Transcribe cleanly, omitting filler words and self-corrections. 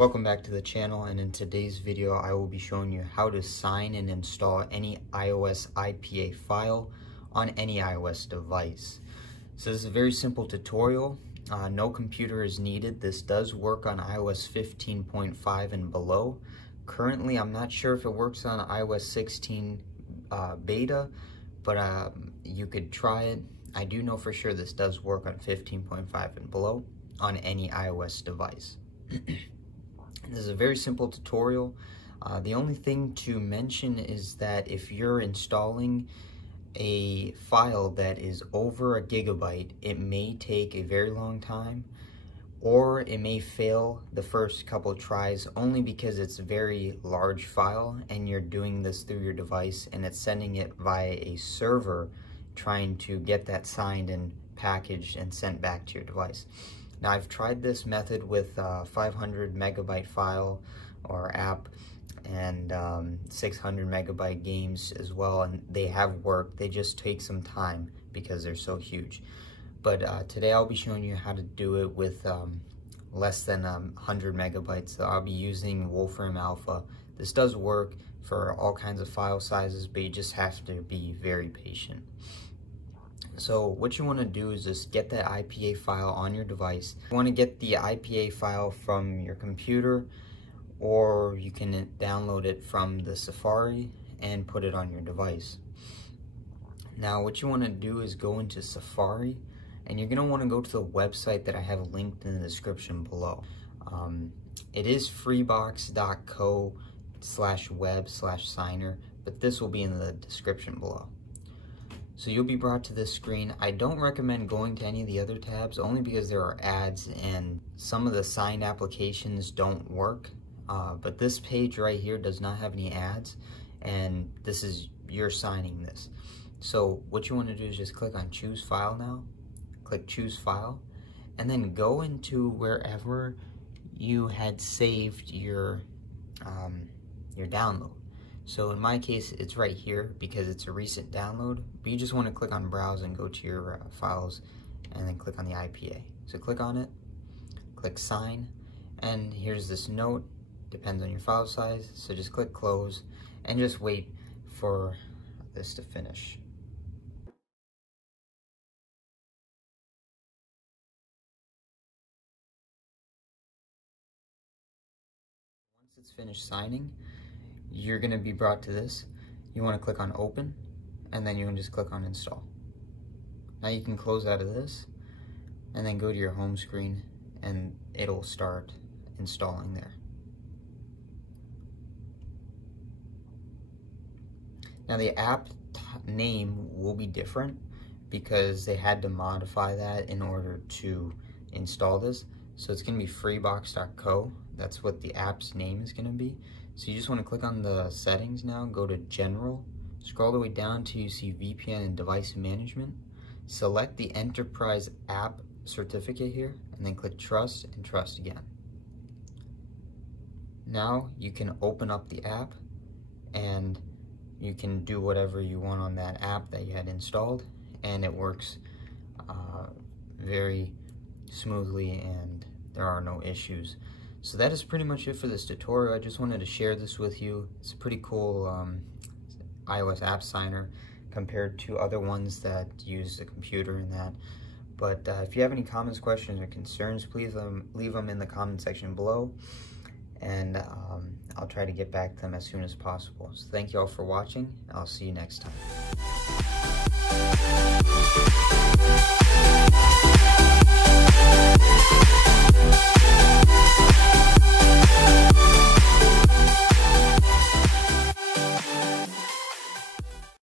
Welcome back to the channel, and in today's video I will be showing you how to sign and install any iOS IPA file on any iOS device. So this is a very simple tutorial. No computer is needed. This does work on iOS 15.5 and below. Currently I'm not sure if it works on iOS 16 beta, but you could try it. I do know for sure this does work on 15.5 and below on any iOS device. This is a very simple tutorial. The only thing to mention is that if you're installing a file that is over a gigabyte, it may take a very long time, or it may fail the first couple tries only because it's a very large file and you're doing this through your device and it's sending it via a server trying to get that signed and packaged and sent back to your device. Now I've tried this method with 500 megabyte file or app and 600 megabyte games as well, and they have worked. They just take some time because they're so huge. But today I'll be showing you how to do it with less than 100 megabytes. So I'll be using Wolfram Alpha. This does work for all kinds of file sizes, but you just have to be very patient. So what you want to do is just get that IPA file on your device. You want to get the IPA file from your computer, or you can download it from the Safari and put it on your device. Now what you want to do is go into Safari, and you're going to want to go to the website that I have linked in the description below. It is freebox.co/web/signer, but this will be in the description below. So you'll be brought to this screen. I don't recommend going to any of the other tabs only because there are ads and some of the signed applications don't work. But this page right here does not have any ads, and this is you're signing this. So what you want to do is just click on choose file now. Click choose file, and then go into wherever you had saved your download. So in my case, it's right here because it's a recent download, but you just want to click on browse and go to your files and then click on the IPA. So click on it, click sign, and here's this note, depends on your file size. So just click close and just wait for this to finish. Once it's finished signing, you're going to be brought to this. You want to click on open, and then you can just click on install. Now you can close out of this and then go to your home screen, and it'll start installing there. Now the app name will be different because they had to modify that in order to install this. So it's going to be freebox.co. That's what the app's name is going to be. So you just want to click on the settings now, go to general, scroll the way down till you see VPN and device management. Select the enterprise app certificate here, and then click trust and trust again. Now you can open up the app and you can do whatever you want on that app that you had installed, and it works very smoothly and there are no issues. So that is pretty much it for this tutorial. I just wanted to share this with you. It's a pretty cool iOS app signer compared to other ones that use the computer and that. But if you have any comments, questions, or concerns, please leave them in the comment section below, and I'll try to get back to them as soon as possible. So thank you all for watching. I'll see you next time.